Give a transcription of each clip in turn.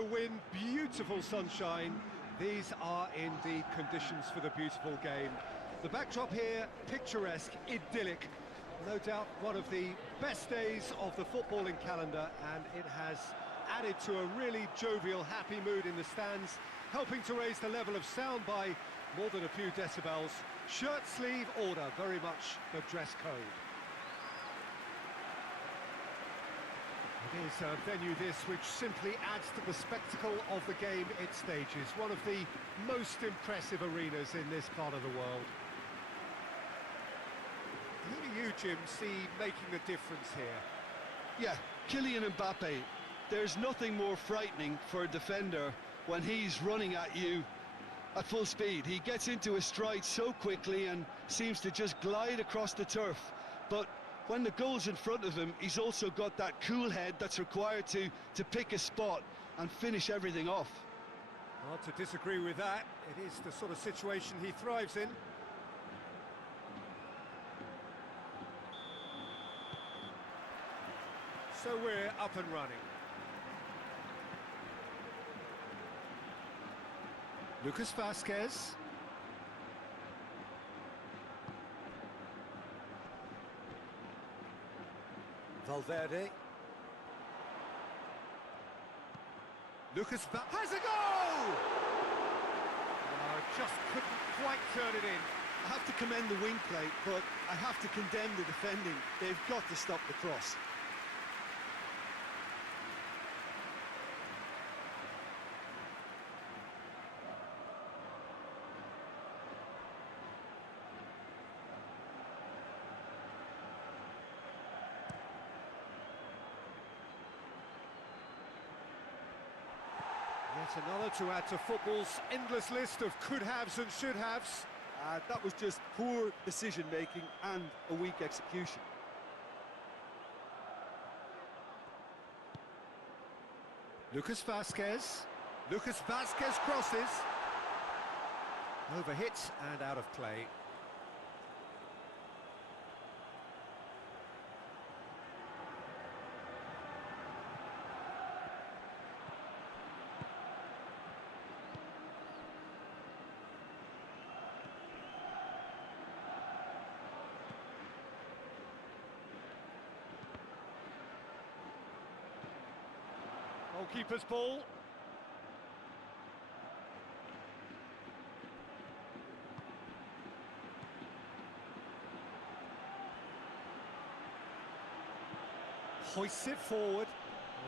no wind, beautiful sunshine. These are indeed conditions for the beautiful game. The backdrop here, picturesque, idyllic. No doubt one of the best days of the footballing calendar, and it has added to a really jovial, happy mood in the stands, helping to raise the level of sound by more than a few decibels. Shirt sleeve order, very much the dress code. It is a venue this which simply adds to the spectacle of the game it stages. One of the most impressive arenas in this part of the world. Who do you, Jim, see making the difference here? Yeah, Kylian Mbappe. There's nothing more frightening for a defender when he's running at you at full speed. He gets into his stride so quickly and seems to just glide across the turf. But when the goal's in front of him, he's also got that cool head that's required to pick a spot and finish everything off. Hard to disagree with that. It is the sort of situation he thrives in. So we're up and running. Lucas Vázquez. Valverde. Lucas has a goal! Just couldn't quite turn it in. I have to commend the wing play, but I have to condemn the defending. They've got to stop the cross. Yet another to add to football's endless list of could-haves and should-haves. That was just poor decision-making and a weak execution. Lucas Vázquez. Lucas Vázquez crosses. Overhit and out of play. Goalkeeper's ball. Hoists it forward.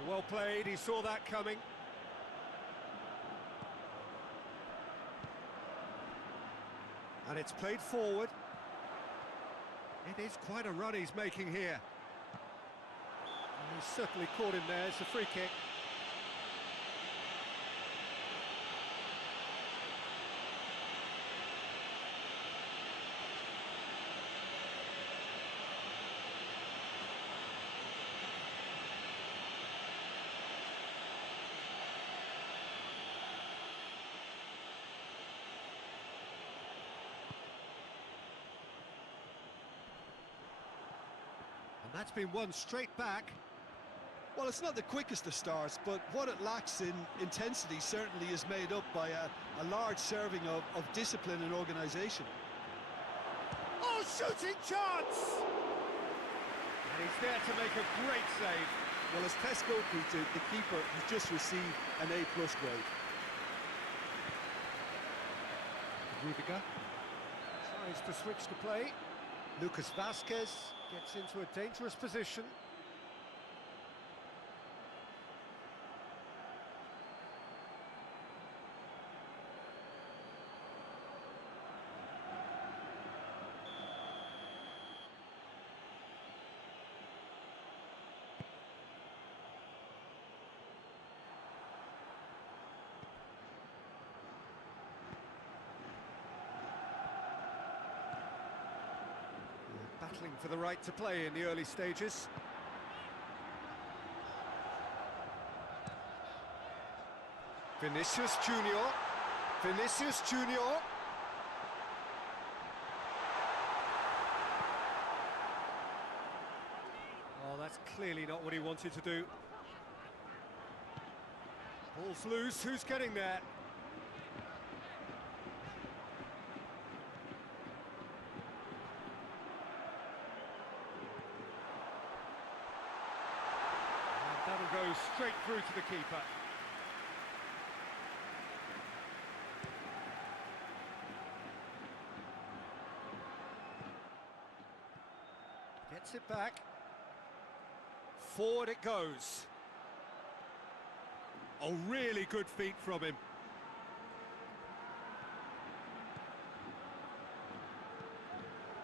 Well played, he saw that coming. And it's played forward. It is quite a run he's making here. And he's certainly caught him there, it's a free kick. And that's been won straight back. Well, it's not the quickest of starts, but what it lacks in intensity certainly is made up by a large serving of discipline and organisation. Oh, shooting chance! And he's there to make a great save. Well, as Test goalkeeper, the keeper has just received an A+ grade. Rudiger tries to switch the play. Lucas Vázquez gets into a dangerous position. Battling for the right to play in the early stages. Vinicius Junior. Vinicius Junior. Oh, that's clearly not what he wanted to do. Ball's loose, who's getting there? And that'll go straight through to the keeper. Gets it back. Forward it goes. Oh, really good feet from him.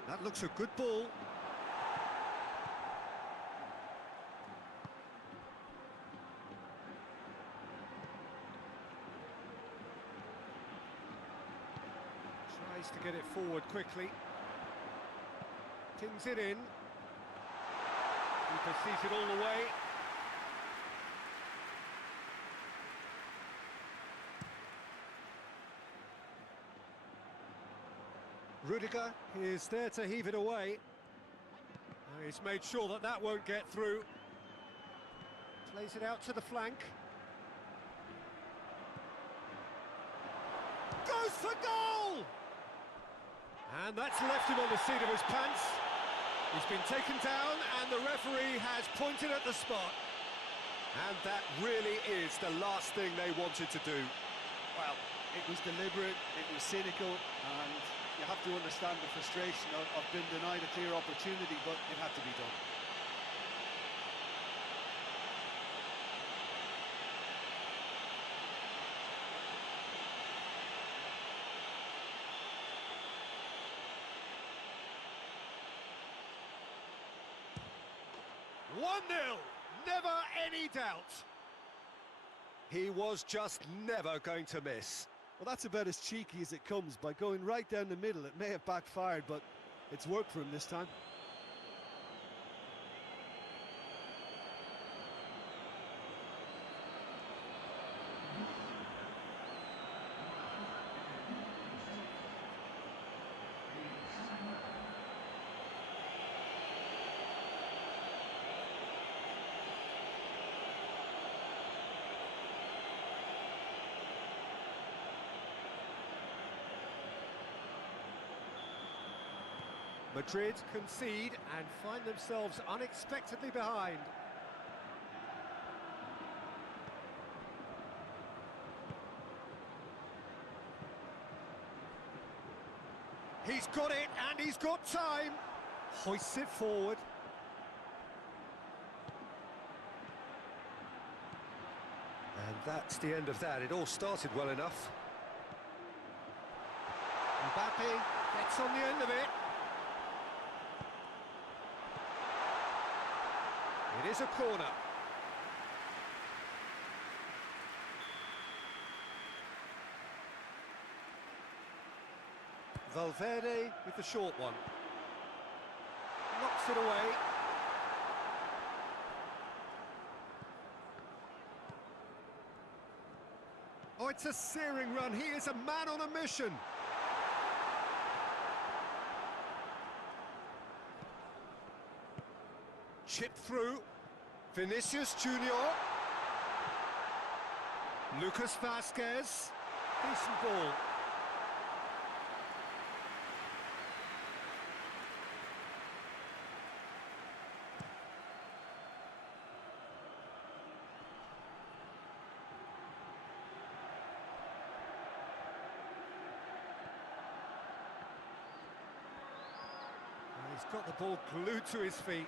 That looks a good ball. Tries to get it forward quickly. Tings it in. Keeper sees it all the way. Rudiger is there to heave it away. He's made sure that that won't get through. Plays it out to the flank. Goes for goal! And that's left him on the seat of his pants. He's been taken down and the referee has pointed at the spot. And that really is the last thing they wanted to do. Well, it was deliberate, it was cynical, and you have to understand the frustration of being denied a clear opportunity, but it had to be done. 1-0, never any doubt. He was just never going to miss. Well, that's about as cheeky as it comes. By going right down the middle, it may have backfired, but it's worked for him this time. Madrid concede and find themselves unexpectedly behind. He's got it and he's got time. Hoists it forward. And that's the end of that. It all started well enough. Mbappe gets on the end of it. It is a corner. Valverde with the short one. Knocks it away. Oh, it's a searing run. He is a man on a mission. Chipped through. Vinicius Junior. Lucas Vasquez. Decent ball. He's got the ball glued to his feet.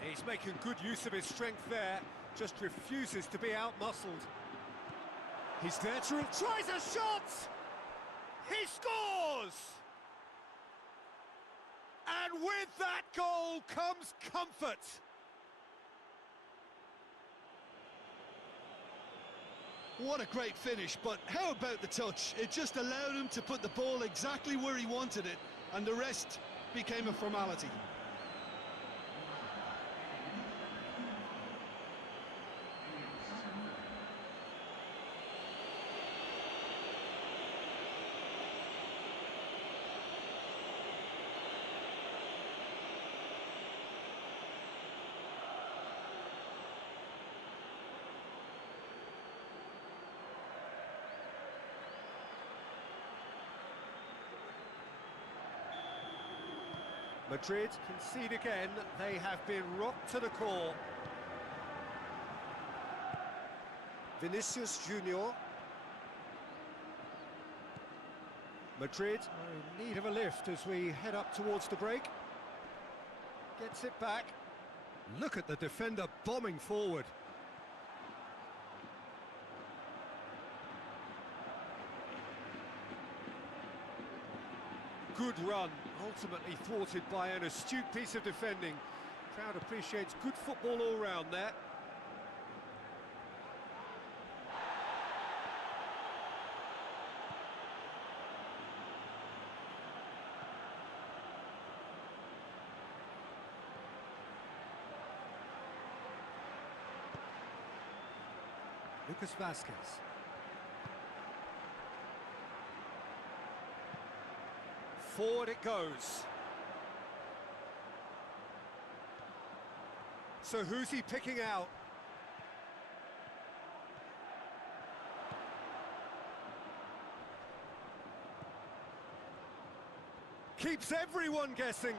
He's making good use of his strength there, just refuses to be out-muscled. He's there to... tries a shot! He scores! And with that goal comes comfort. What a great finish, but how about the touch? It just allowed him to put the ball exactly where he wanted it, and the rest became a formality. Madrid concede again. They have been rocked to the core. Vinicius Junior. Madrid are in need of a lift as we head up towards the break. Gets it back. Look at the defender bombing forward. Good run, ultimately thwarted by an astute piece of defending. Crowd appreciates good football all round there. Lucas Vasquez. Forward it goes. So who's he picking out? Keeps everyone guessing.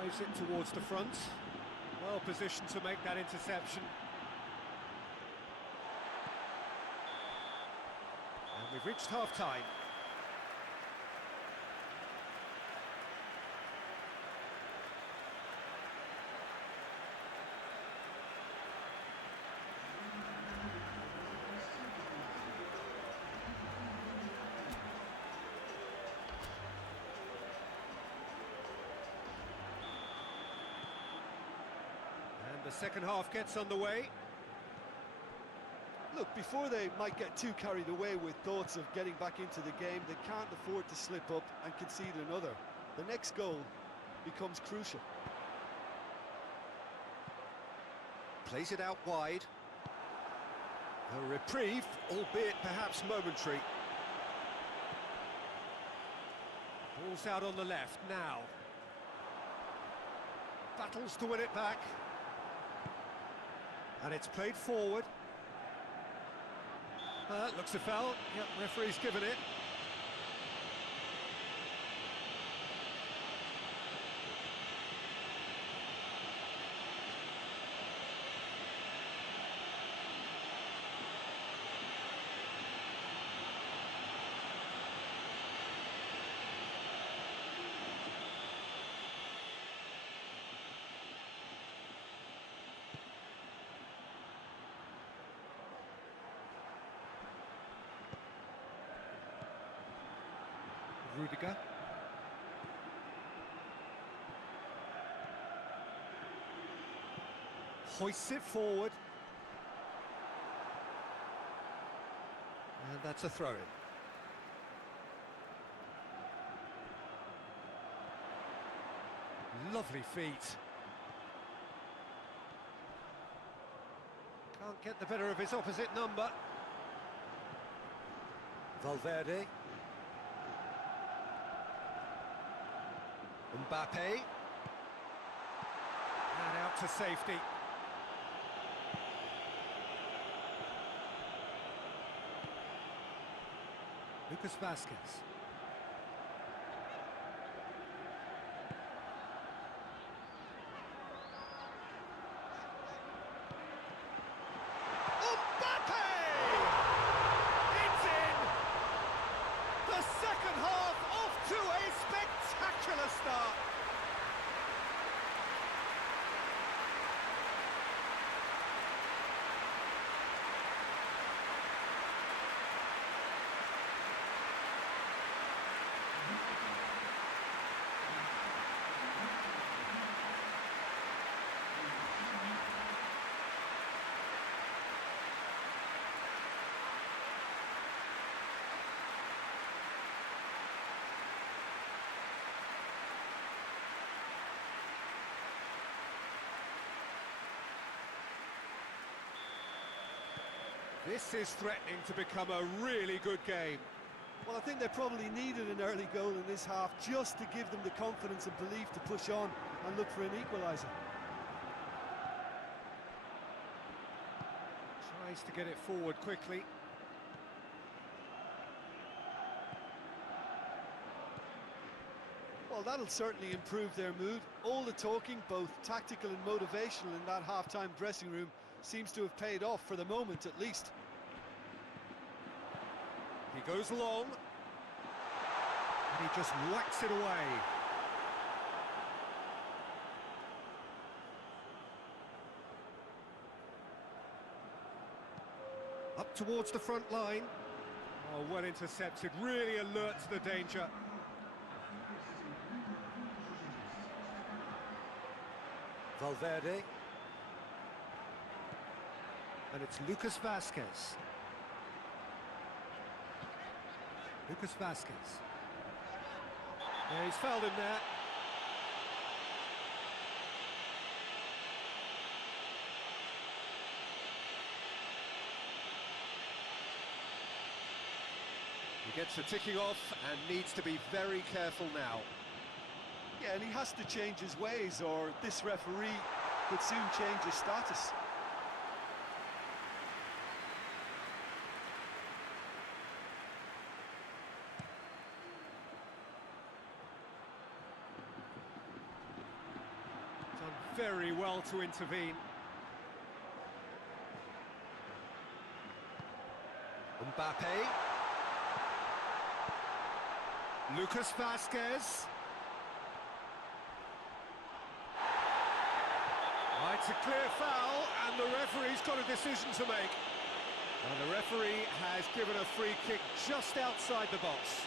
Drives it towards the front. Well positioned to make that interception. And we've reached half-time. The second half gets underway. Look, before they might get too carried away with thoughts of getting back into the game, they can't afford to slip up and concede another. The next goal becomes crucial. Plays it out wide. A reprieve, albeit perhaps momentary. Ball's out on the left now. Battles to win it back. And it's played forward. Looks a foul. Yep, referee's given it. Rudiger. Hoists it forward. And that's a throw-in. Lovely feet. Can't get the better of his opposite number. Valverde. Mbappe. And out to safety. Lucas Vasquez. Mbappe! It's in! The second half off to a spectacular start. This is threatening to become a really good game. Well, I think they probably needed an early goal in this half just to give them the confidence and belief to push on and look for an equaliser. Tries to get it forward quickly. Well, that'll certainly improve their mood. All the talking, both tactical and motivational, in that half-time dressing room seems to have paid off for the moment, at least. He goes long, and he just whacks it away. Up towards the front line. Oh, well intercepted, really alert to the danger. Valverde. And it's Lucas Vazquez. Lucas Vazquez. Yeah, he's fouled him there. He gets the ticking off and needs to be very careful now. Yeah, and he has to change his ways, or this referee could soon change his status. Done very well to intervene. Mbappe. Lucas Vazquez. It's a clear foul, and the referee's got a decision to make. And the referee has given a free kick just outside the box.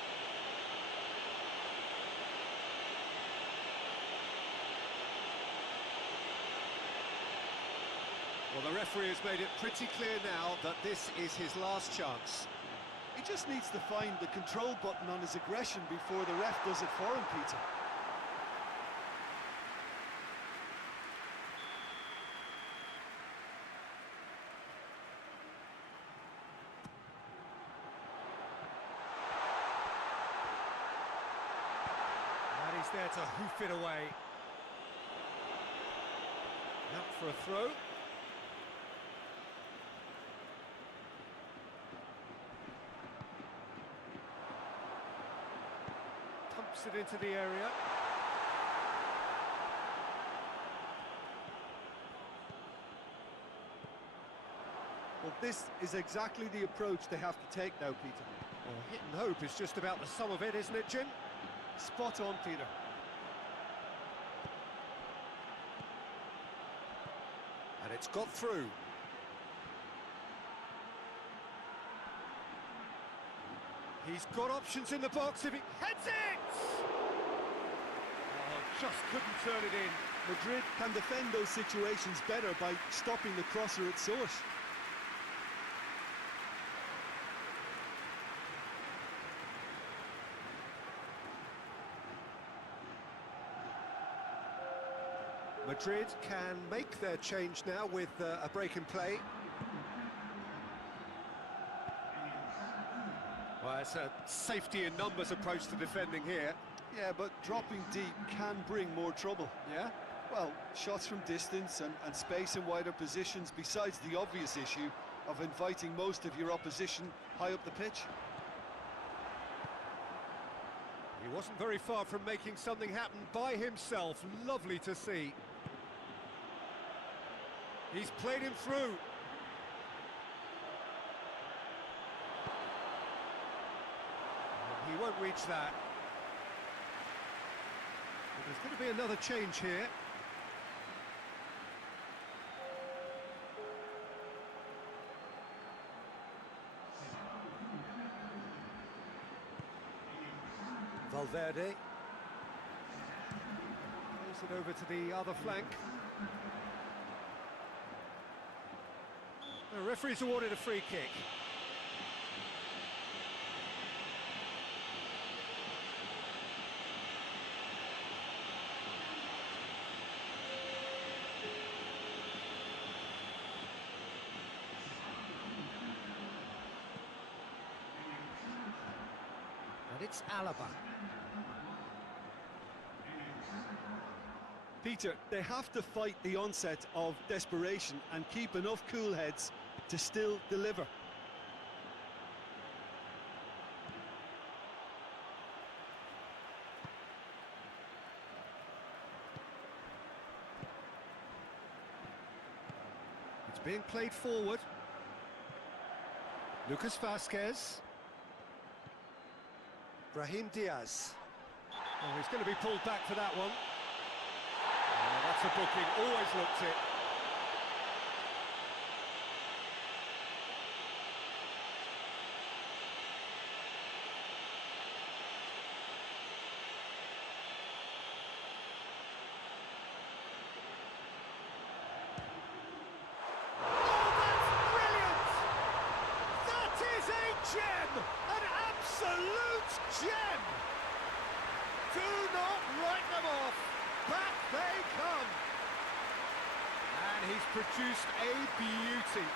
Well, the referee has made it pretty clear now that this is his last chance. He just needs to find the control button on his aggression before the ref does it for him, Peter. And he's there to hoof it away. Out for a throw. Pumps it into the area. Well, this is exactly the approach they have to take now, Peter. Well, hit and hope is just about the sum of it, isn't it, Jim? Spot on, Peter. And it's got through. He's got options in the box if he heads it! Oh, just couldn't turn it in. Madrid can defend those situations better by stopping the crosser at source. Madrid can make their change now with a break in play. Well, it's a safety in numbers approach to defending here. Yeah, but dropping deep can bring more trouble. Yeah? Well, shots from distance and space in wider positions, besides the obvious issue of inviting most of your opposition high up the pitch. He wasn't very far from making something happen by himself. Lovely to see. He's played him through. He won't reach that. But there's going to be another change here. Valverde. Plays it over to the other flank. The referee's awarded a free kick. It's Alaba. Peter, they have to fight the onset of desperation and keep enough cool heads to still deliver. It's being played forward. Lucas Vasquez. Brahim Diaz. Oh, he's going to be pulled back for that one. Oh, that's a booking, always looked it. Gem! An absolute gem! Do not write them off. Back they come. And he's produced a beauty.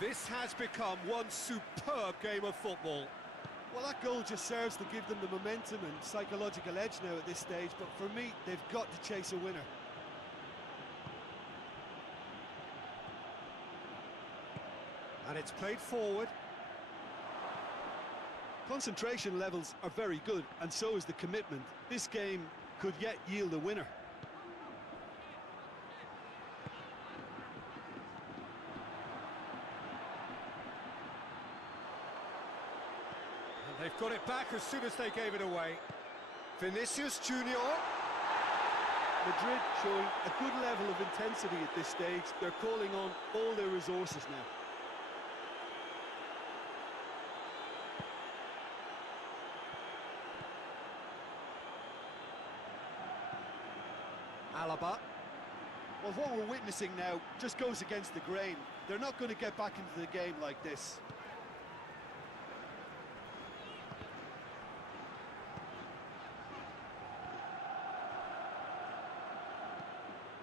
This has become one superb game of football. Well, that goal just serves to give them the momentum and psychological edge now at this stage, but for me, they've got to chase a winner. And it's played forward. Concentration levels are very good, and so is the commitment. This game could yet yield a winner. They've got it back as soon as they gave it away. Vinicius Junior. Madrid showing a good level of intensity at this stage. They're calling on all their resources now. Alaba. Well, what we're witnessing now just goes against the grain. They're not going to get back into the game like this.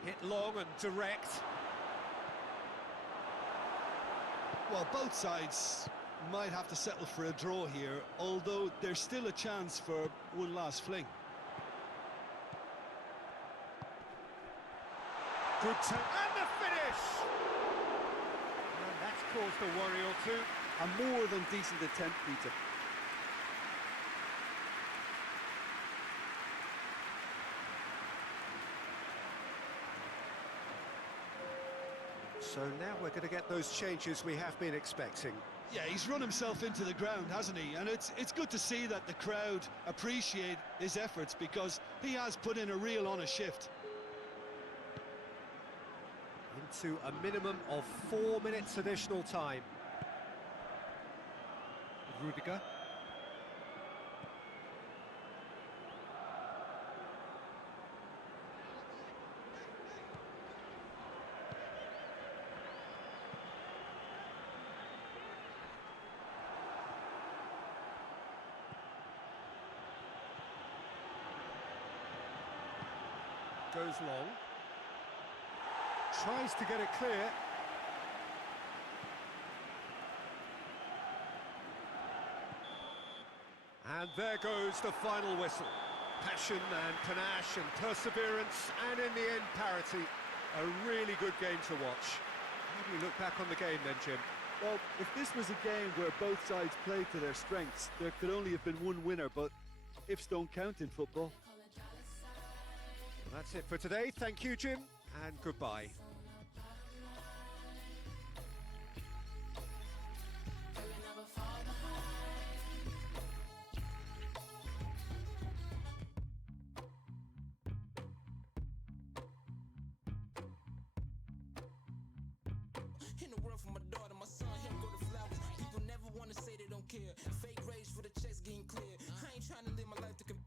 Hit long and direct. Well, both sides might have to settle for a draw here, although there's still a chance for one last fling. Good turn, and the finish! And that's caused a worry or two. A more than decent attempt, Peter. So now we're going to get those changes we have been expecting. Yeah, he's run himself into the ground, hasn't he? And it's good to see that the crowd appreciate his efforts, because he has put in a real honest shift. Into a minimum of 4 minutes additional time. Rudiger. Goes long. Tries to get it clear. And there goes the final whistle. Passion and panache and perseverance, and in the end, parity. A really good game to watch. How do you look back on the game then, Jim? Well, if this was a game where both sides played to their strengths, there could only have been one winner, but ifs don't count in football. Well, that's it for today. Thank you, Jim, and goodbye. In the world for my daughter, my son, him go to flowers. People never want to say they don't care. Fake rage for the checks getting clear. I ain't trying to live my life to compare.